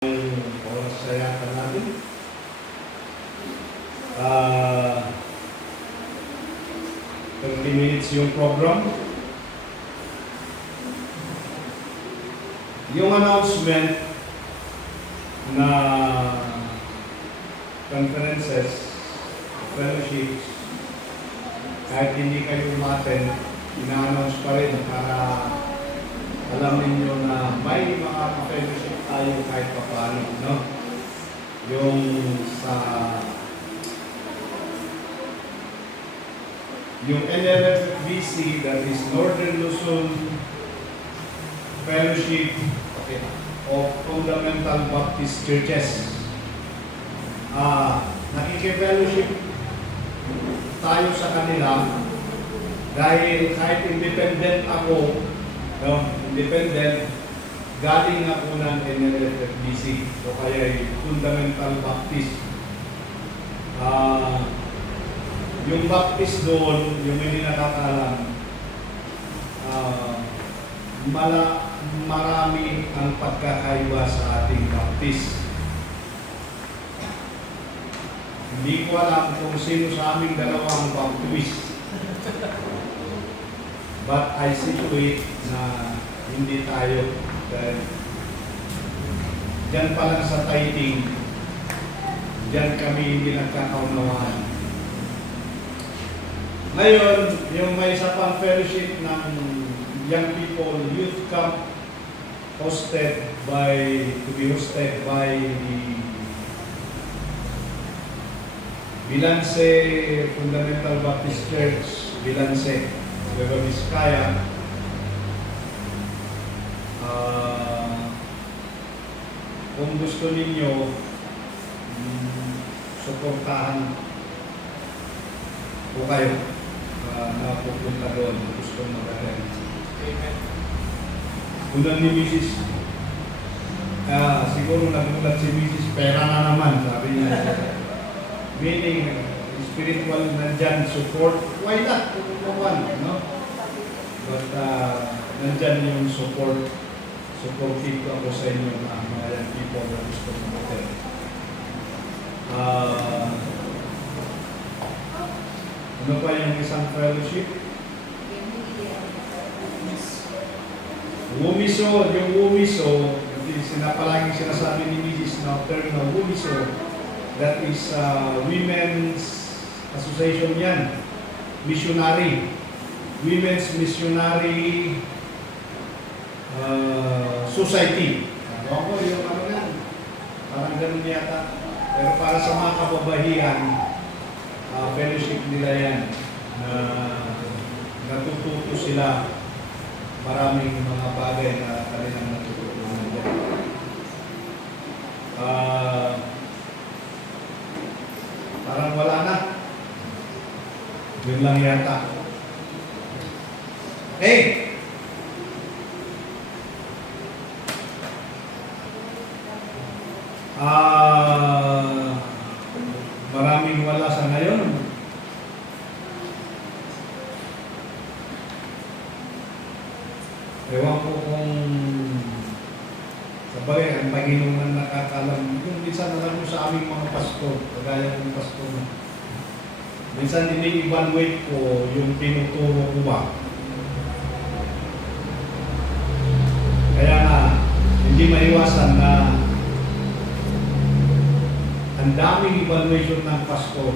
Oras sa yata natin. 30 minutes yung program. Yung announcement na conferences, fellowships, kahit hindi kayo umaten, ina-announce pa rin para alam ninyo na may mga fellowship tayo kahit pa paano, no? Yung sa yung NLFBC, that is Northern Luzon Fellowship of Fundamental Baptist Churches. Nakikipellowship tayo sa kanila dahil kahit independent ako, no, independent, galing ako ng NLFBC o kaya Fundamental Baptist. Yung Baptist doon, yung hindi nakakaalam, marami ang pagkakaiba sa ating Baptist. Hindi ko alam kung sino sa aming dalawang Baptist. But I see to it na hindi tayo. Dahil dyan pa lang sa tithing, dyan kami hindi nagkakaunawaan. Ngayon, yung may isa pang fellowship ng young people, youth camp, to be hosted by the Bilance Fundamental Baptist Church, Bilance, Nueva Vizcaya. Kung gusto ninyo, suportahan po kayo na pupunta doon, gusto mag-attend. Amen. Unan ni Mrs. Siguro nagulat si Mrs. Pera na naman, sabi niya. Meaning, spiritual nandyan, support, why not? No? But nandyan yung support. Supportive ako sa inyo na mga young people na gusto mag-attend. Ano pa yung isang fellowship? Wumiso, yung Wumiso, palaging sinasabi ni Mrs. na term na Wumiso, that is Women's Association yan, missionary, Women's Missionary Society. Ako yung ano yan, parang ganun yata. Pero para sa mga kababahian, fellowship nila yan, na natututo sila maraming mga bagay na kanilang natututunan dyan. Parang wala na. Yun lang yata. Hey! Maraming wala sa ngayon. Ewan ko kung sabagay, ang Panginoon ang nakakalam. Yung minsan alam mo sa aming mga pastor, kagaya kong pastor, minsan ini-evaluate ko yung tinuturo ko ba. Kaya nga, hindi maiwasan na ang daming evaluation ng pastor.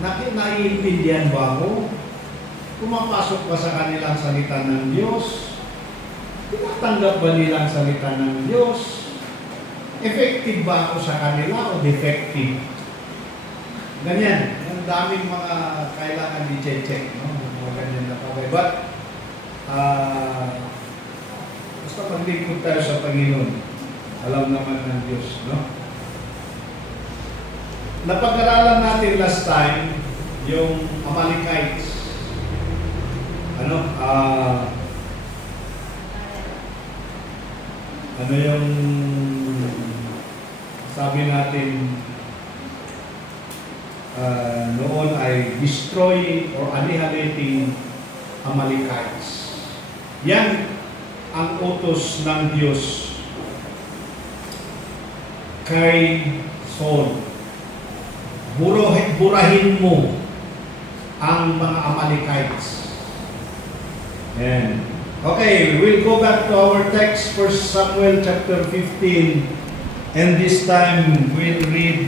Naiintindihan ba ako? Pumapasok ba sa kanilang salita ng Diyos? Tinatanggap ba nilang salita ng Diyos? Effective ba ako sa kanila o defective? Ganyan. Ang daming mga kailangan i-check, no? Mga ganyan na bagay. But, basta maglingkod tayo sa Panginoon. Alam naman ng Diyos, no? Napag-aralan natin last time yung Amalekites. Ano yung sabi natin noon ay destroying or annihilating Amalekites. Yan ang utos ng Diyos kay Saul. Burahin mo ang mga Amalekites. And okay, we'll go back to our text, 1 Samuel chapter 15, and this time we'll read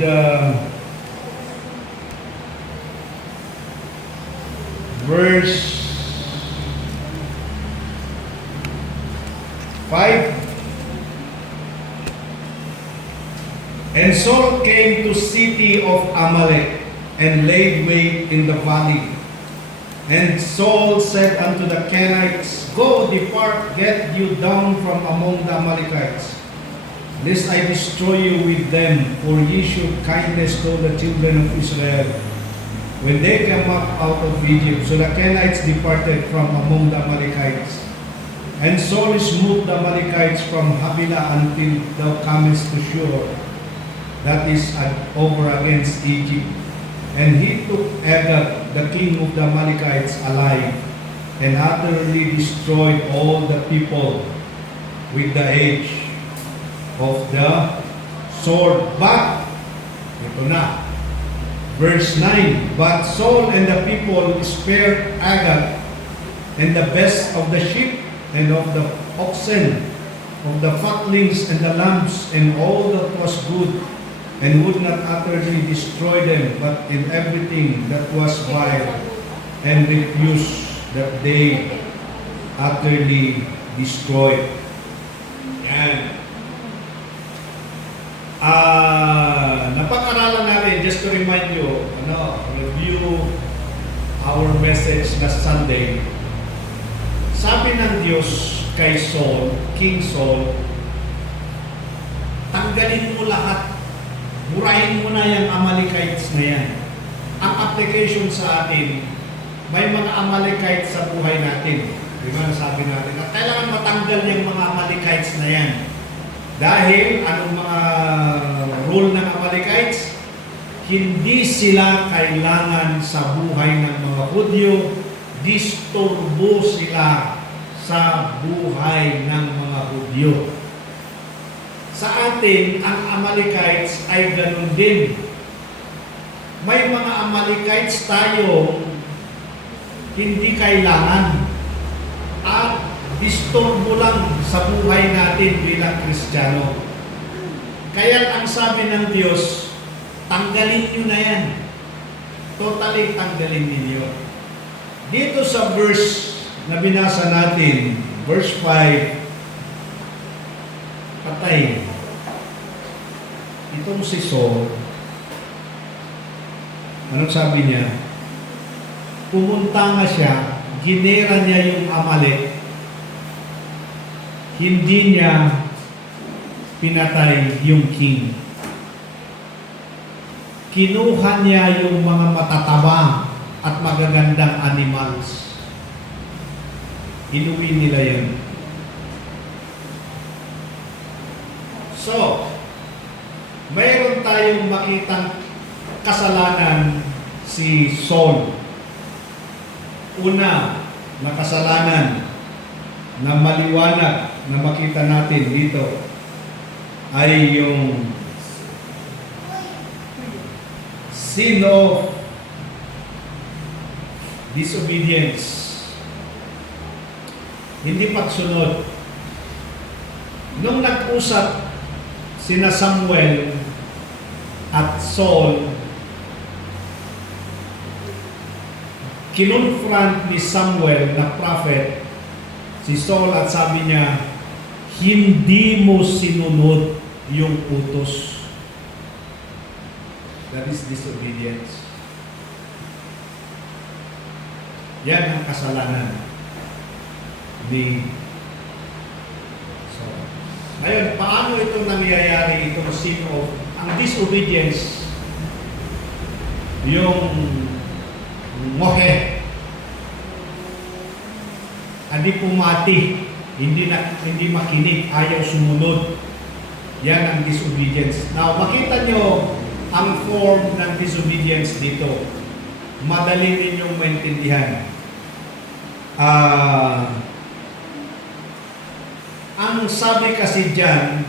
verse 5. And Saul came to city of Amalek, and laid wait in the valley. And Saul said unto the Kenites, Go, depart, get you down from among the Amalekites, lest I destroy you with them, for ye showed kindness to the children of Israel when they came up out of Egypt. So the Kenites departed from among the Amalekites. And Saul smote the Amalekites from Havilah until thou comest to Shur, that is over against Egypt. And he took Agag, the king of the Amalekites, alive, and utterly destroyed all the people with the edge of the sword. But, ito na, verse 9, But Saul and the people spared Agag, and the best of the sheep, and of the oxen, of the fatlings and the lambs, and all that was good, and would not utterly destroy them, but in everything that was vile, and refused that they utterly destroyed. Yan. Napag-aralan natin, just to remind you, review our message last Sunday. Sabi ng Diyos kay Saul, King Saul, tanggalin mo lahat. Burahin mo na yung Amalekites na yan. Ang application sa atin, may mga Amalekites sa buhay natin. Di ba nasabi natin na kailangan matanggal yung mga Amalekites na yan. Dahil, anong mga rule ng Amalekites? Hindi sila kailangan sa buhay ng mga Hudyo, disturbo sila sa buhay ng mga Hudyo. Sa atin, ang Amalekites ay ganun din. May mga Amalekites tayo hindi kailangan at disturbo lang sa buhay natin bilang Kristiyano. Kaya ang sabi ng Diyos, tanggalin nyo na yan. Totally tanggalin ninyo. Dito sa verse na binasa natin, verse 5, patay. Itong si Saul, anong sabi niya? Pumunta nga siya, ginera niya yung Amalek, hindi niya pinatay yung king. Kinuha niya yung mga matataba at magagandang animals. Inuwi nila yun. So, mayroon tayong makitang kasalanan si Saul. Una, na kasalanan na maliwanag na makita natin dito ay yung sin of disobedience. Hindi pagsunod. Nung nag-usap sina Samuel at Saul, kinonfront ni Samuel na prophet si Saul at sabi niya, hindi mo sinunod yung utos. That is disobedience. Yan ang kasalanan ni Saul. Ngayon, paano ito nangyayari, itong sin of, ang disobedience, yung mohe, hindi pumati, hindi makinig, ayaw sumunod. Yan ang disobedience. Now, makita nyo ang form ng disobedience dito. Madali ninyong maintindihan. Ang sabi kasi dyan,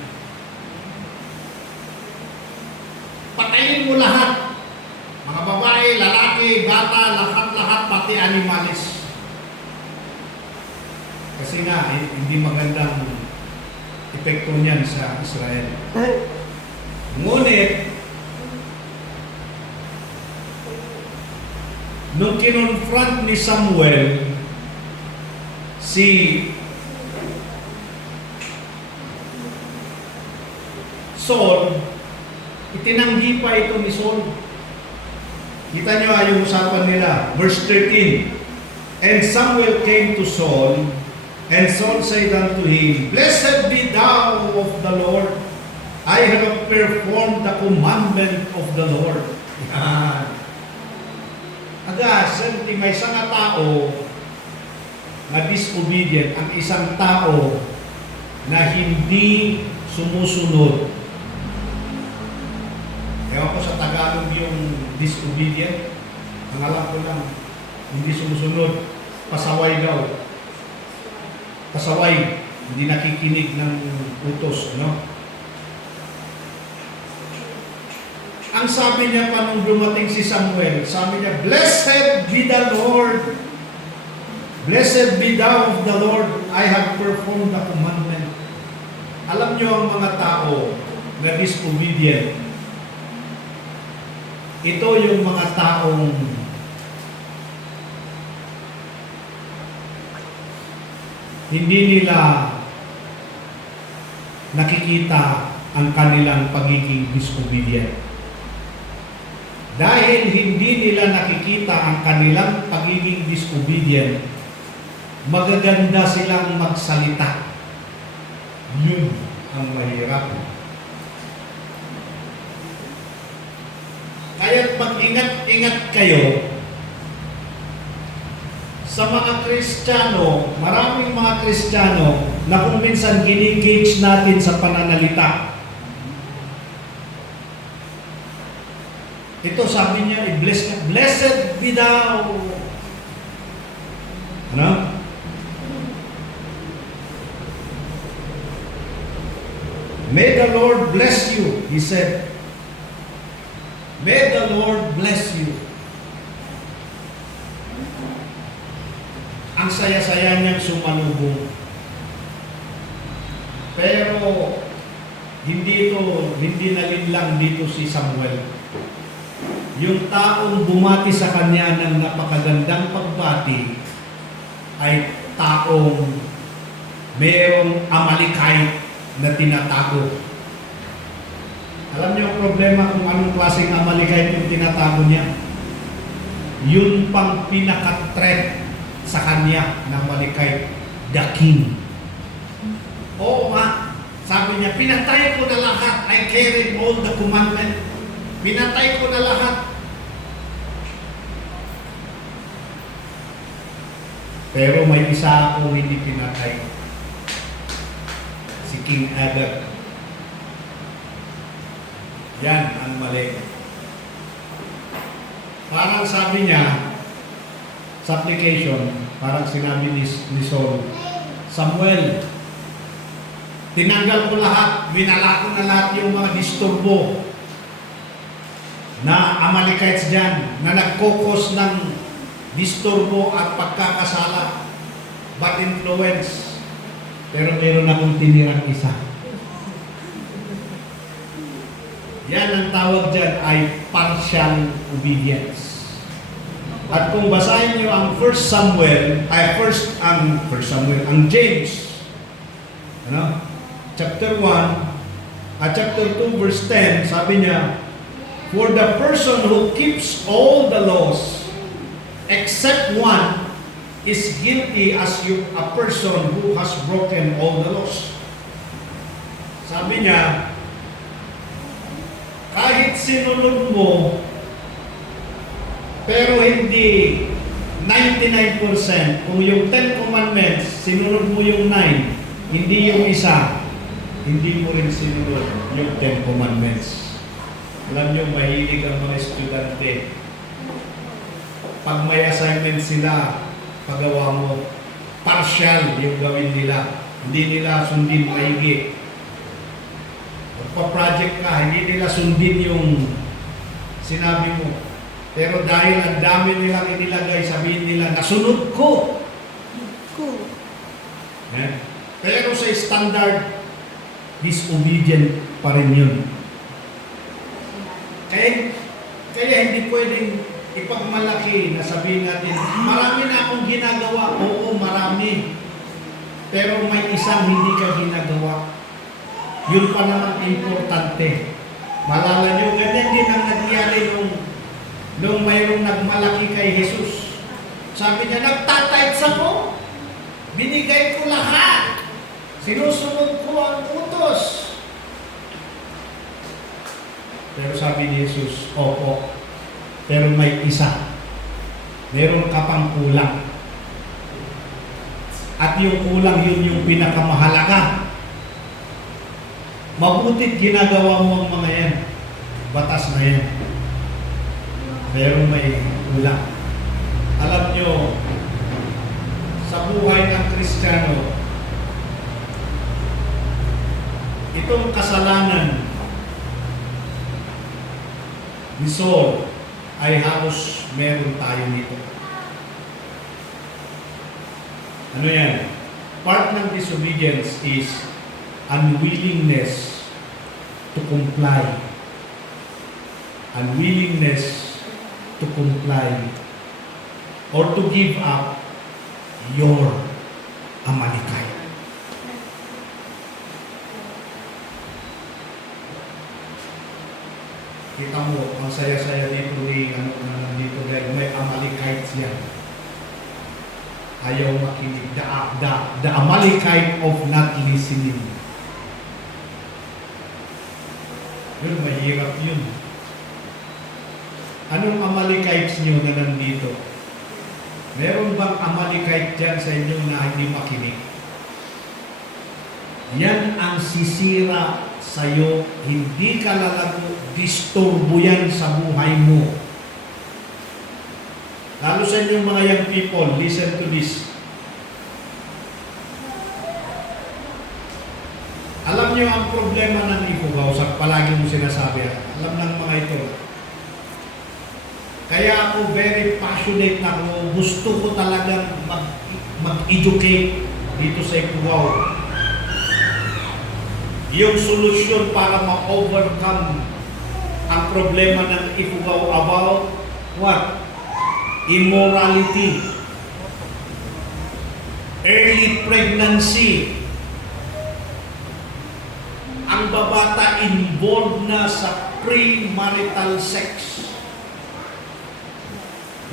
Kainin mo lahat. Mga babae, lalaki, bata, lahat-lahat, pati animalis. Kasi nga, hindi magandang epekto niyan sa Israel. Ngunit, nung kinonfront ni Samuel si Saul, itinanggi pa ito ni Saul. Kita nyo yung usapan nila. Verse 13. And Samuel came to Saul, and Saul said unto him, Blessed be thou of the Lord. I have performed the commandment of the Lord. Yan. Aga, may isang tao na disobedient, ang isang tao na hindi sumusunod. Ewan ko sa Tagalog yung disobedient. Ang alam ko lang, hindi sumusunod. Pasaway daw. Pasaway. Hindi nakikinig ng utos, no? Ang sabi niya pa nung dumating si Samuel, sabi niya, Blessed be the Lord. Blessed be thou of the Lord. I have performed the commandment. Alam niyo ang mga tao na disobedient, ito yung mga taong hindi nila nakikita ang kanilang pagiging disobedient. Dahil hindi nila nakikita ang kanilang pagiging disobedient, magaganda silang magsalita. Yun ang mahirap. Kaya't mag-ingat-ingat kayo sa mga Kristiyano, maraming mga Kristiyano na kung minsan gini-gauge natin sa pananalita. Ito sabi niya, blessed be thou. Ano? May the Lord bless you, he said. May the Lord bless you. Ang saya-saya niyang sumalubong. Pero hindi nalinlang dito si Samuel. Yung taong bumati sa kanya ng napakagandang pagbati ay taong mayroong Amalekite na tinatago. Alam niyo ang problema kung anong klaseng Amalekite yung tinatago niya? Yun pang pinaka-threat sa kanya ng Amalekite, the king. Oo nga, sabi niya, pinatay ko na lahat. I carried all the commandment. Pinatay ko na lahat. Pero may isa akong hindi pinatay. Si King Agag. Yan ang mali. Parang sabi niya sa application, parang sinabi ni Saul, Samuel, tinanggal ko lahat, binala ko na lahat yung mga disturbo na Amalekites dyan, na nagkokos ng disturbo at pagkakasala, bad influence. Pero meron akong tinirang isa. Yan ang tawag dyan ay partial obedience. At kung basahin niyo ang 1 Samuel, ang James, chapter 1, at chapter 2, verse 10, sabi niya, For the person who keeps all the laws, except one, is guilty as a person who has broken all the laws. Sabi niya, kahit sinunod mo, pero hindi 99%, kung yung 10 commandments, sinunod mo yung 9, hindi yung isa, hindi mo rin sinunod yung 10 commandments. Alam nyo, mahilig ang mga estudyante. Pag may assignment sila, pagawa mo, partial yung gawin nila. Hindi nila sundin maigi. Magpa-project ka, hindi nila sundin yung sinabi mo. Pero dahil ang dami nilang inilagay, sabihin nila, nasunod ko. Eh? Pero sa standard, disobedient pa rin yun. Kaya hindi pwedeng ipagmalaki na sabihin natin, marami na akong ginagawa. Oo, marami. Pero may isang hindi ka ginagawa. Yun pa naman importante. Malala nyo, ganyan din ang nangyari nung mayroong nagmalaki kay Jesus. Sabi niya, nagtatights ako. Binigay ko lahat. Sinusunod ko ang utos. Pero sabi ni Jesus, opo. Pero may isa. Meron ka pang kulang. At yung kulang, yun yung pinakamahalaga. Mabuti't ginagawa mo ang mga yan. Batas na yan. Pero may kulang. Alam nyo, sa buhay ng Kristiyano, itong kasalanan ni Saul ay halos meron tayo nito. Ano yan? Part ng disobedience is unwillingness to comply. Unwillingness to comply or to give up your Amalekite. Kita mo, ang saya-saya dito ni dito dahil may Amalekites yan. Ayaw makinig. The Amalekite of not listening. Yun, mahirap yun. Anong Amalekites nyo na nandito? Meron bang Amalekite dyan sa inyo na hindi makinig? Yan ang sisira sa'yo. Hindi ka lalago, disturbo yan sa buhay mo. Lalo sa inyong mga young people, listen to this. Alam niyo ang problema ng Ifugao, sa palagi mo sinasabi, alam ng mga ito. Kaya ako very passionate na ako, gusto ko talagang mag-educate dito sa Ifugao. Yung solusyon para ma-overcome ang problema ng Ifugao about what? Immorality, early pregnancy, ang babata involved na sa premarital sex.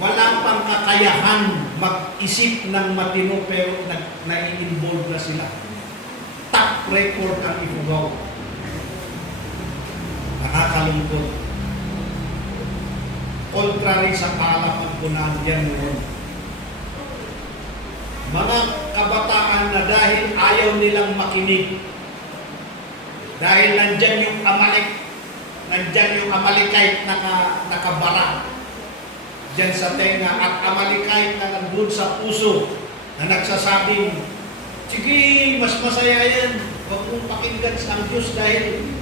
Wala pang kakayahan mag-isip ng matino pero nai-involve na sila. Top record ang Ifugao. Nakakalungkot. Contrary sa kalapagpunan yan noon. Mga kabataan na dahil ayaw nilang makinig, dahil nandyan yung Amalekite nakabara dyan sa tenga at Amalekite na nandun sa puso na nagsasabing, sige, mas masaya yan, huwag mong pakinggan sa ang Diyos dahil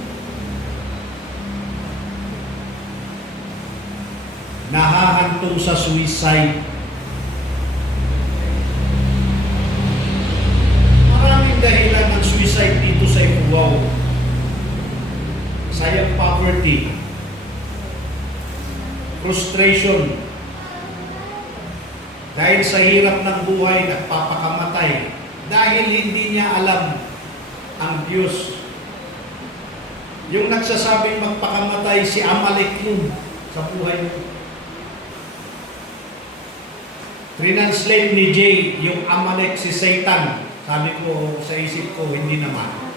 nahahantong sa suicide. Maraming dahilan ng suicide dito sa Ifugao. Sayang poverty, frustration, dahil sa hirap ng buhay, nagpapakamatay, dahil hindi niya alam ang Diyos. Yung nagsasabing magpakamatay, si Amalek yun sa buhay mo. Translate ni Jay, yung Amalek si Satan. Sabi ko sa isip ko, hindi naman.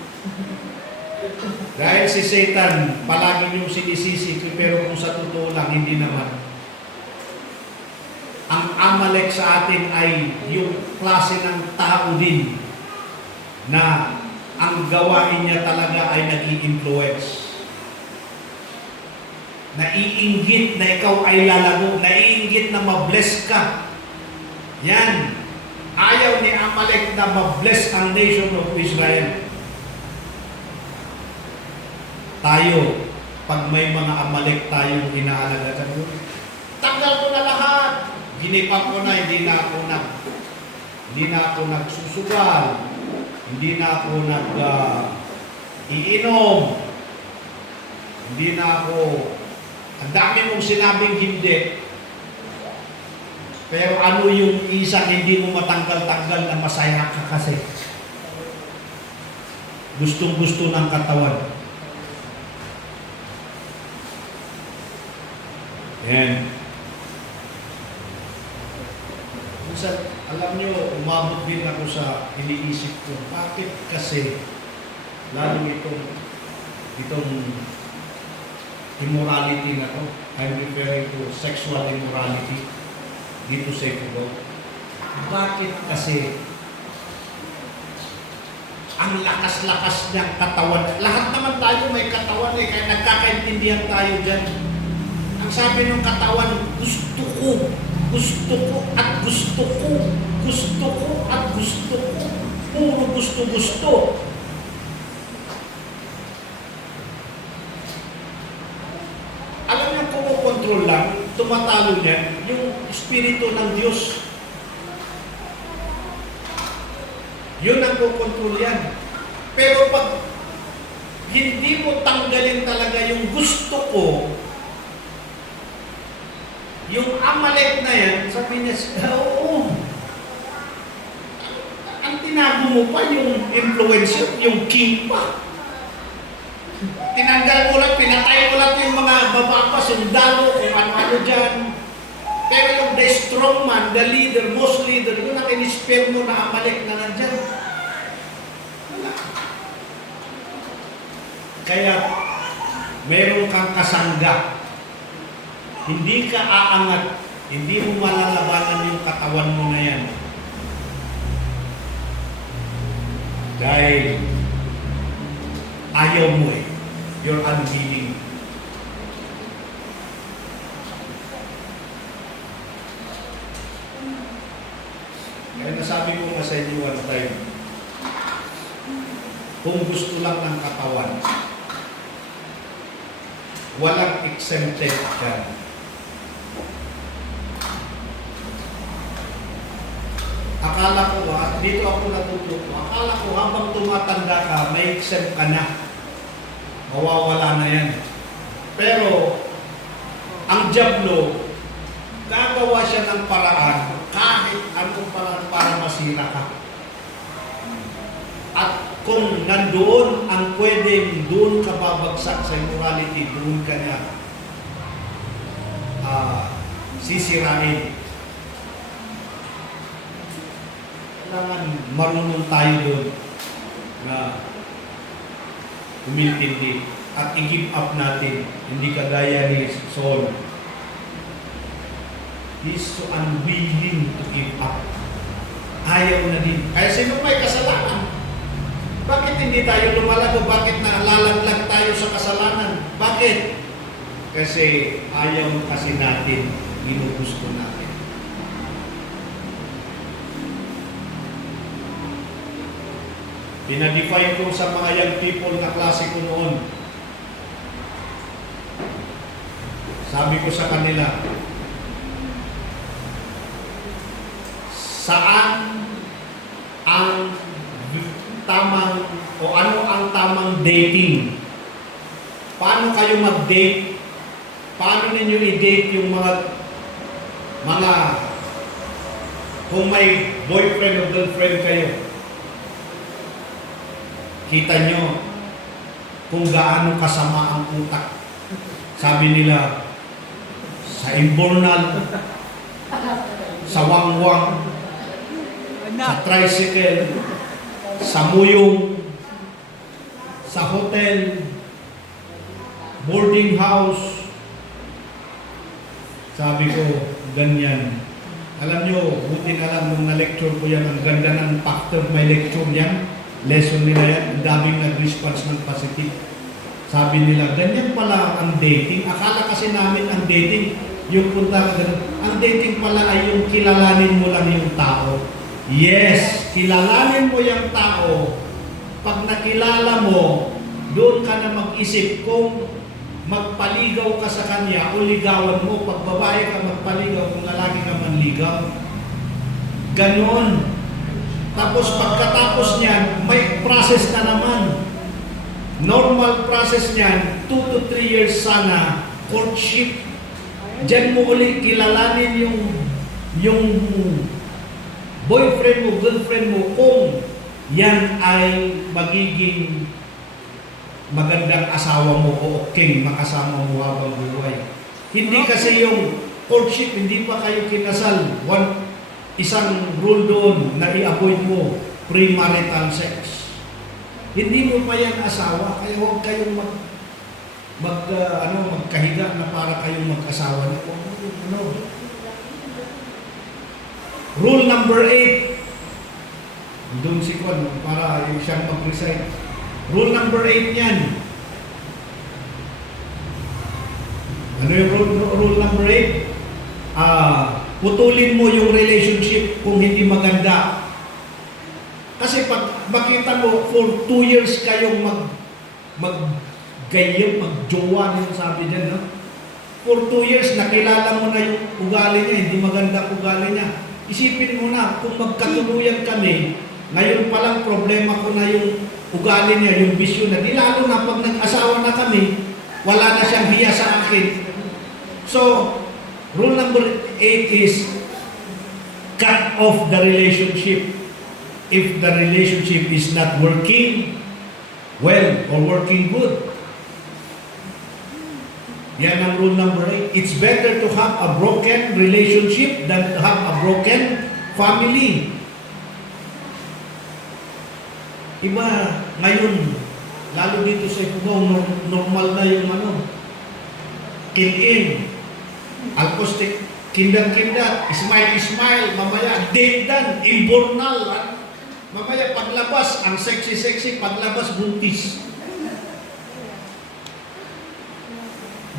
Dahil si Satan, palagi niyong sinisisi, pero kung sa totoo lang, hindi naman. Ang Amalek sa atin ay yung klase ng tao din na ang gawain niya talaga ay nag-i-influence. Naiinggit na ikaw ay lalago, naiinggit na mabless ka. Yan. Ayaw ni Amalek na mabless ang nation of Israel. Tayo, pag may mga Amalek tayong inaalagaan, tanggal ko na lahat. Ginipan ko na, hindi na ako nagsusugal, hindi na ako iinom, hindi na ako, ang dami mong sinabing hindi. Pero ano yung isang hindi mo matanggal-tanggal na masaya ka kasi? Gustong-gusto ng katawan. Yan. Minsan, alam nyo, umabot din ako sa iniisip ko, bakit kasi, lalo itong immorality na to, I'm referring to sexual immorality, dito sa ito. Bakit kasi ang lakas-lakas niyang katawan? Lahat naman tayo may katawan kaya nagkakaintindihan tayo dyan. Ang sabi ng katawan, gusto ko at gusto ko, gusto ko at gusto ko. Puro gusto-gusto. Alam niyo kung control lang, tumatalo niyan, yung Espiritu ng Diyos. Yun ang kukontrol yan. Pero pag hindi mo tanggalin talaga yung gusto ko, yung Amalek na yan, sabi niya, oo. Ang tinago mo pa yung influencer, yung king pa. Tinanggal mo lang, pinatay mo lang yung mga baba pa, sundalo, kung ano-ano dyan. Pero yung the strong man, the leader, most leader, yun ang in-spare mo na Amalek na nandyan. Wala. Kaya, meron kang kasangga. Hindi ka aangat, hindi mo malalabanan yung katawan mo na yan. Dahil ayaw mo eh. You're unwilling. Kaya nasabi ko nga sa inyo one time, kung gusto lang ng katawan, walang exempted dyan. Akala ko ba, dito ako natututo, akala ko habang tumatanda ka, may exempt ka na. Mawawala na yan. Pero, ang Diablo, gagawa siya ng paraan, kahit anong paraan para masira ka. At kung nandoon ang pwedeng doon ka babagsak sa immorality, doon ka niya sisirain. Kailangan marunong tayo doon na umintindi at i-give up natin. Hindi kagaya ni Saul. He's so unwilling to give up. Ayaw na din. Kaya sino may kasalanan? Bakit hindi tayo lumalago? Bakit nalalaglag tayo sa kasalanan? Bakit? Kasi ayaw kasi natin, ginugusto natin. Pinadefine ko sa mga young people na klase ko noon. Sabi ko sa kanila, saan ang tamang o ano ang tamang dating? Paano kayo mag-date? Paano ninyo i-date yung mga kung may boyfriend o girlfriend kayo? Kita nyo kung gaano kasama ang utak. Sabi nila, sa imbornal, sa wangwang, sa tricycle, sa muyong, sa hotel, boarding house. Sabi ko, ganyan. Alam nyo, buti na lang nung na-lecture ko yan, ang ganda ng factor may lecture yan. Lesson nila yan, ang daming nag-response ng positive. Sabi nila, ganyan pala ang dating. Akala kasi namin ang dating, yung punta ka ganun. Ang dating pala ay yung kilalanin mo lang yung tao. Yes, kilalanin mo yung tao. Pag nakilala mo, doon ka na mag-isip kung magpaligaw ka sa kanya o ligawan mo. Pag babae ka magpaligaw, kung lalaki ka manligaw. Ganon. Tapos pagkatapos niyan, may process na naman. Normal process niyan, 2 to 3 years sana, courtship. Diyan mo ulit kilalanin yung boyfriend mo, girlfriend mo, kung yan ay magiging magandang asawa mo o okay, makasama mo habang buhay. Hindi kasi yung courtship, hindi pa kayo kinasal. Isang rule doon na i-avoid mo, premarital sex. Hindi mo pa yan asawa, kaya huwag kayong magkahiga na para kayong mag-asawa na. Rule number 8. Doon si Juan, para siyang mag-recite. Rule number 8 yan. Ano yung rule number 8? Putulin mo yung relationship kung hindi maganda. Kasi pag makita mo, for 2 years kayong mag-gayam, mag-jowa yung sabi dyan, no? For 2 years, nakilala mo na yung ugali niya, hindi maganda ugali niya. Isipin mo na, kung magkatuluyan kami, ngayon palang problema ko na yung ugali niya, yung bisyo na. Di lalo na pag nag-asawa na kami, wala na siyang hiya sa akin. So, rule number 8 is cut off the relationship if the relationship is not working well or working good. Yan ang rule number 8. It's better to have a broken relationship than to have a broken family. Iba ngayon, lalo dito sa Ifugao, normal na yung kill-in, alpostic, kindat-kindat, smile-smile, mamaya, date-dan, imbornal, mamaya paglabas, ang sexy-sexy, paglabas, buntis.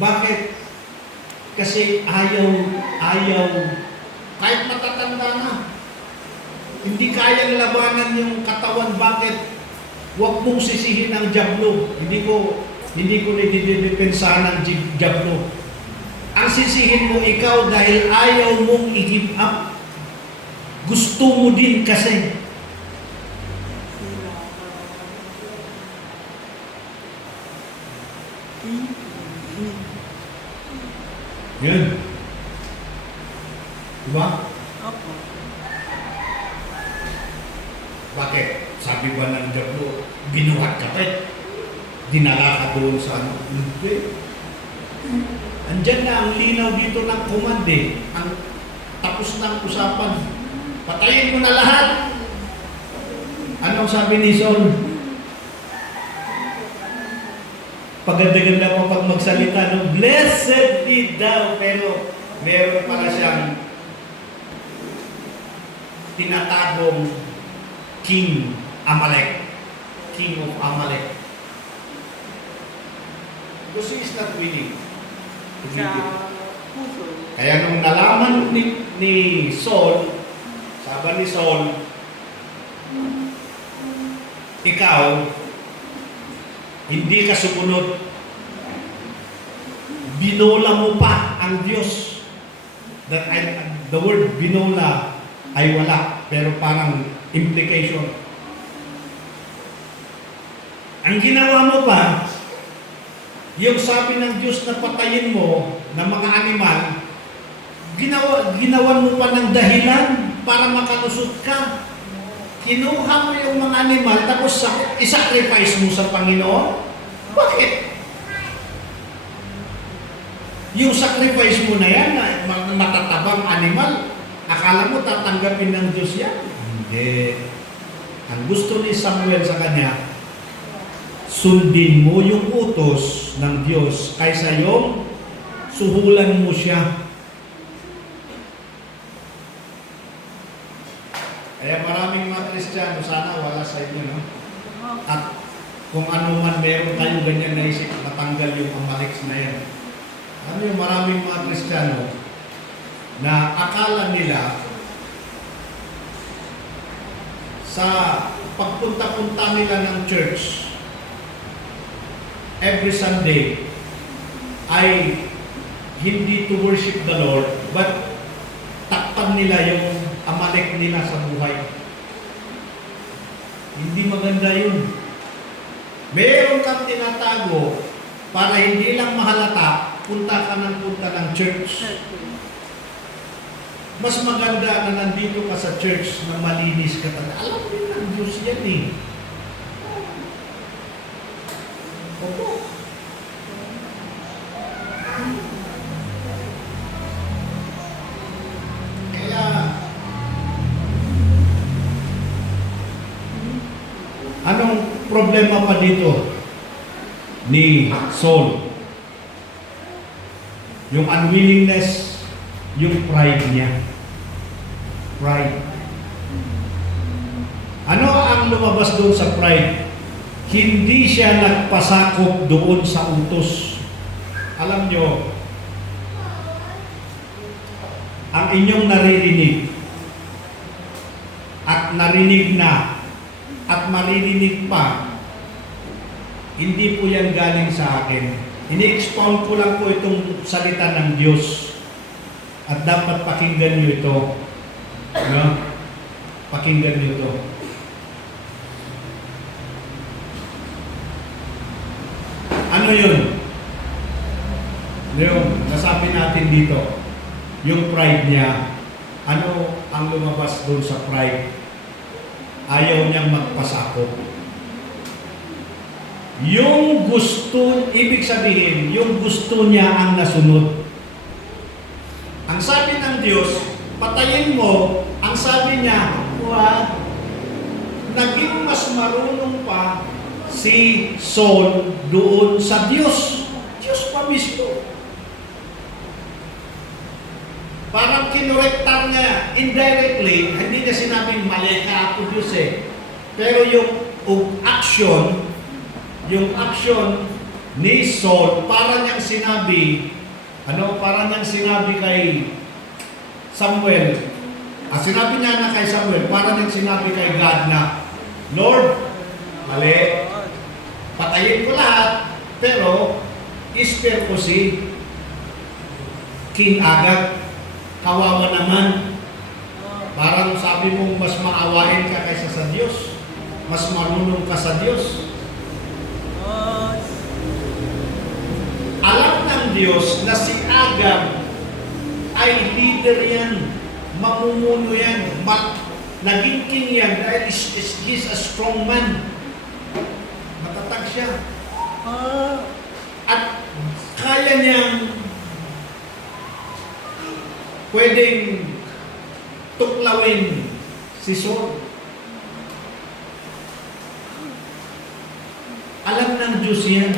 Bakit? Kasi ayaw, kahit matatanda na, hindi kayang labanan yung katawan. Bakit? Huwag mong sisihin ang diablo. Hindi ko nididepensahan ng diablo. Ang sisihin mo ikaw dahil ayaw mong i-give up. Gusto mo din kasi. Yun. Diba? Opo. Bakit? Sabi ba ng diablo, binuhat ka pa? Dinala ka doon sa Hindi. Andyan na ang linaw dito ng komande. Ang tapos ng usapan. Patayin mo na lahat. Anong sabi ni Saul? Paganda-ganda mo pag magsalita, no? Blessed be thou. Pero meron pala siyang tinatagong King Amalek. King of Amalek. Because he is not winning. Sa puso. Kaya nung nalaman ni Saul, sabi ni Saul, ikaw, hindi ka sumunod. Binola mo pa ang Diyos. The word binola ay wala, pero parang implication. Ang ginawa mo pa, yung sabi ng Diyos na patayin mo ng mga animal, ginawan mo pa ng dahilan para makalusot ka. Kinuha mo yung mga animal tapos isacrifice mo sa Panginoon. Bakit? Yung sacrifice mo na yan, na matatabang animal, akala mo tatanggapin ng Diyos yan? Hindi. Ang gusto ni Samuel sa kanya, sundin mo yung utos ng Diyos kaysa yung suhulan mo siya. Kaya maraming mga Kristiyano, sana wala sa inyo, no? At kung ano man meron kayo ganyan naisip, matanggal yung Amalek na yan. Ano yung maraming mga Kristiyano na akala nila sa pagpunta-punta nila ng church every Sunday, ay hindi to worship the Lord, but takpan nila yung Amalek nila sa buhay. Hindi maganda yun. Meron kang tinatago para hindi lang mahalata, punta ka ng church. Mas maganda na nandito ka sa church na malinis ka talaga. Alam din ng Diyos yan eh. Opo. Kaya, anong problema pa dito ni Saul? Yung unwillingness, yung pride niya. Pride. Ano ang lumabas doon sa pride? Hindi siya nagpasakop doon sa utos. Alam nyo, ang inyong naririnig at narinig na at maririnig pa, hindi po yan galing sa akin. Ini-expound ko lang po itong salita ng Diyos. At dapat pakinggan nyo ito. No? Pakinggan nyo ito. Ano yun? Yung nasabi natin dito, yung pride niya, ano ang lumabas doon sa pride? Ayaw niyang magpasakop. Yung gusto, ibig sabihin, yung gusto niya ang nasunod. Ang sabi ng Diyos, patayin mo, ang sabi niya, wag. Naging mas marunong pa si Saul doon sa Diyos. Diyos pa mismo. Parang kinorektar niya indirectly, hindi niya sinabing mali ka ako Diyos eh. Pero yung action ni Saul, parang niyang sinabi, parang niyang sinabi kay Samuel, sinabi niya na kay Samuel, parang niyang sinabi kay God na, Lord, mali, patayin ko lahat, pero ispare ko si King Agag. Kawawa naman. Parang sabi mong mas maawain ka kaysa sa Diyos. Mas marunong ka sa Diyos. Alam ng Diyos na si Agag ay leader yan. Mamumuno yan. Naging king yan dahil he's a strong man. Matatag siya. At kaya niyang pwedeng tuklawin si Saul. Alam ng Diyos yan.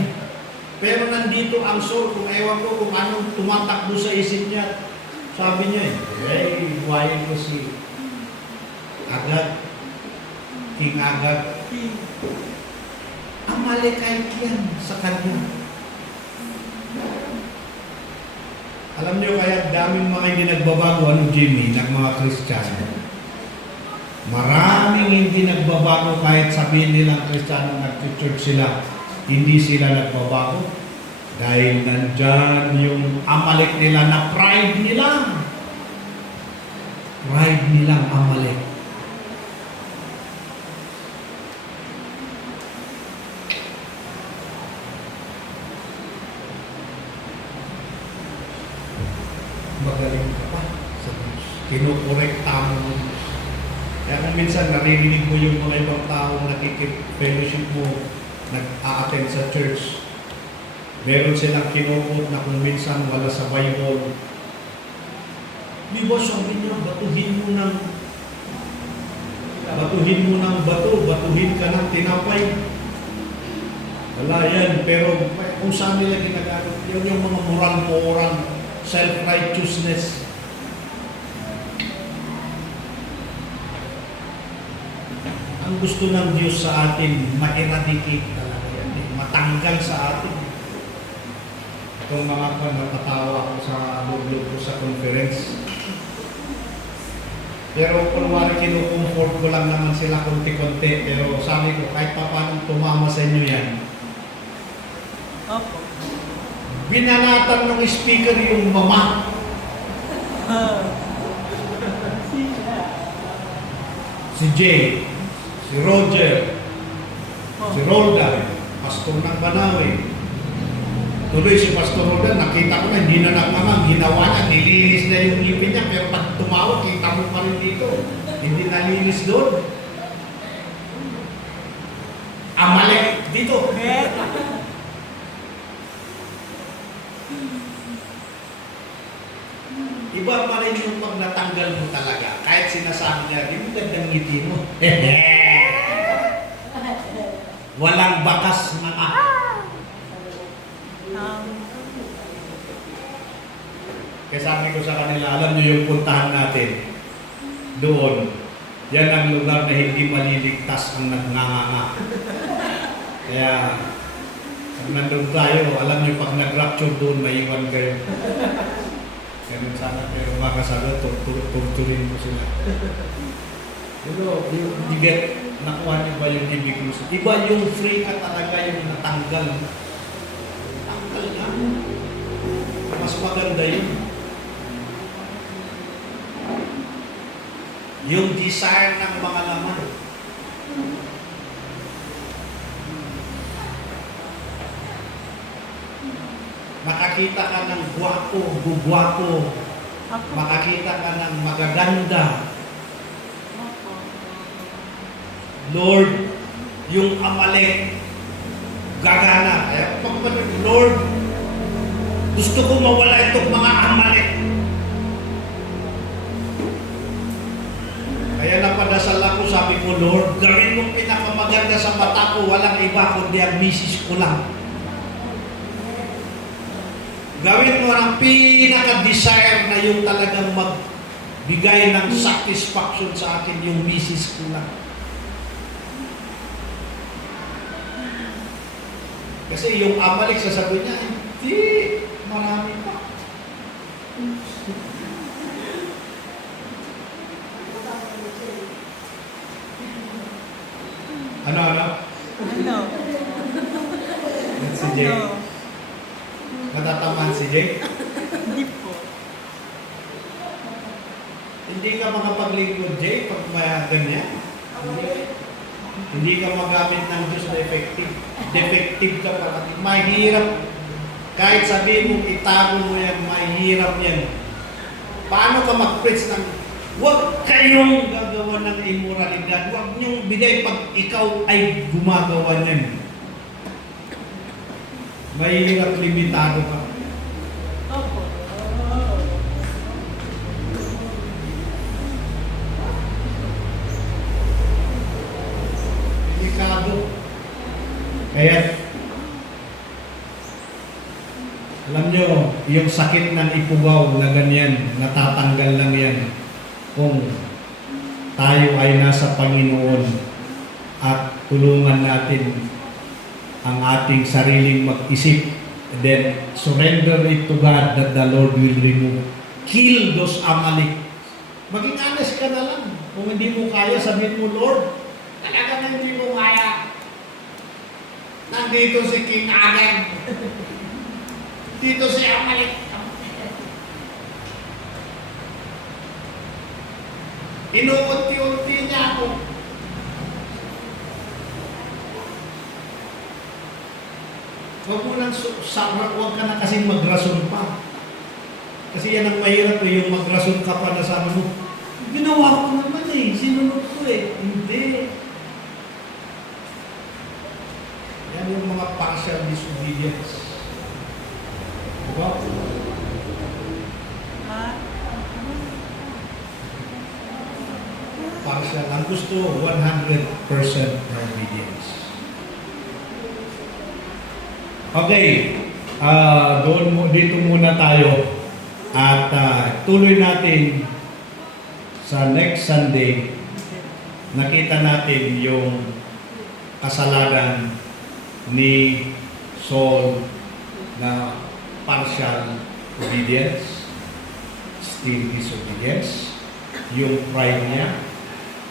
Pero nandito ang Saul, kung ewan ko kung anong tumatakbo sa isip niya. Sabi niya hiwain ko si Agag, King Agag. Amalekite yan sa kanya. Alam niyo kaya daming mga hindi nagbabago, Jimmy, ng mga Kristiyano. Maraming hindi nagbabago kahit sabihin nilang Kristiyano, nag-church sila, hindi sila nagbabago. Dahil nandyan yung Amalek nila na pride nila. Pride nilang Amalek. Magaling ka pa sa Diyos. Kinukorekta mo. Kaya kung minsan naririnig mo yung mga ibang taong nakikip-fellowship mo, nag-a-attend sa church, meron silang kinukot na kung minsan wala sa Bible. Di ba sabi niya, batuhin mo ng bato, batuhin ka ng tinapay. Wala yan. Pero kung saan nila ginagamit, yun yung mga moral, self-righteousness. Ang gusto ng Diyos sa atin, ma-eradicate talaga yan. Matanggal sa atin. Itong mga natatawa ko sa loob ko sa conference. Pero kunwari kinukomfort ko lang naman sila konti-konti. Pero sabi ko, kahit pa paano tumama sa inyo yan, Binanatan ng speaker yung mama. Si Jay, si Roger, si Roldan, pastor ng Banawe. Tuloy si Pastor Roldan, nakita ko na hindi na nagmamang, ginawa niya, nilinis na yung ngipin niya, pero pag tumawag, kita mo pa rin dito. Hindi nalinis doon. Amalek dito. Iba pa rin yung pag natanggal mo talaga. Kahit sinasabi niya, di mo gandang ngiti mo. Walang bakas na Kaya sabi ko sa kanila, alam niyo yung puntahan natin doon. Yan ang lugar na hindi maliligtas ang nagnanganga. Kaya, pag nandun tayo, alam niyo pag nag-rapture doon, maiwan kayo. Ganun sana, pero makasagot, torturin mo sila. Pero, you get, nakuha niyo ba yung ibig ko? Iba yung free ka talaga, yung natanggal. Tanggal na. Mas maganda yun. Yung desire ng mga laman. Makakita ka ng gwapo, gugwapo. Makakita ka ng magaganda. Lord, yung Amalek, gagana. Kaya pagpapalad, Lord, gusto ko mawala itong mga Amalek. Kaya napadasal ako, sabi ko, Lord, gawin mong pinakamaganda sa mata ko, walang iba kundi ang misis ko lang. Gawin mo ang pinaka-desire na yung talagang magbigay ng satisfaction sa akin, yung misis ko lang. Kasi yung Amalek, sasabihin niya, hindi, marami pa. Ano? Si Jay. Natatamaan si Jay? Hindi po. Hindi ka makapaglingkod, Jay, pag may ganyan. Hindi ka magamit ng Diyos na effective. Defective ka pala. Mahirap. Kahit sabihin mong itago mo yan, mahirap yan. Paano ka mag-preach ng huwag kayong gagawa ng immoralidad. Huwag niyong bigay pag ikaw ay gumagawa niyan. Mahirap, limitado ka. Opo. Limitado. Kaya, alam nyo, yung sakit ng ipugaw na ganyan, natatanggal lang yan. Kung tayo ay nasa Panginoon at tulungan natin ang ating sariling mag-isip, and then surrender it to God that the Lord will remove. Kill those Amalek. Maging honest ka na lang. Kung hindi mo kaya, sabihin mo, Lord, talaga na hindi mo kaya. Nandito si King Agag. Dito si Amalek. Inuunti-unti niya ako. Huwag ka na kasing magrason pa. Kasi yan ang mahirap yung magrason ka pa na sabi mo, ginawa ko naman sinunod ko Hindi. Yan yung mga partial disobedience. Diba? Partial. Ang gusto, 100% obedience. Okay. Dito muna tayo. At tuloy natin sa next Sunday. Nakita natin yung kasalanan ni Saul na partial obedience, still disobedience, yung pride niya,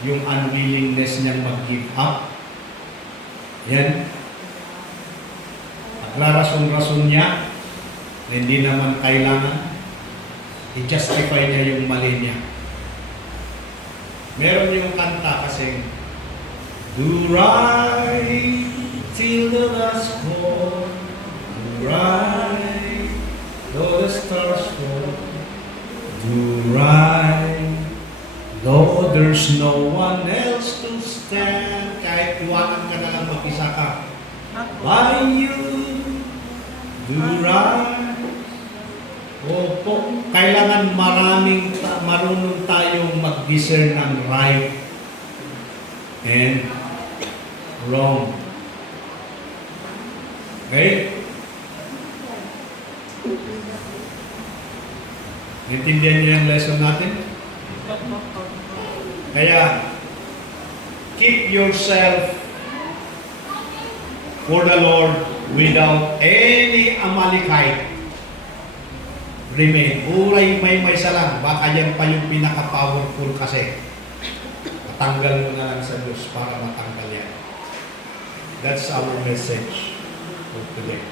yung unwillingness niyang mag-give up. Yan. Nagrarason-rason niya na hindi naman kailangan i-justify niya yung mali niya. Meron yung kanta kasi, do right till the last call, do right though the stars fall, do right though there's no one else to stand. Kahit iwanan ka na lang mag-isa ka, by you, do right. Opo, kailangan marunong tayong mag-discern ng right and wrong. Okay? Intindihan niyo yung lesson natin? Opo. Kaya, keep yourself for the Lord without any Amalekite. Remain. Uray may isa lang. Baka yan pa yung pinaka-powerful kasi. Matanggal mo na lang sa Diyos para matanggal yan. That's our message for today.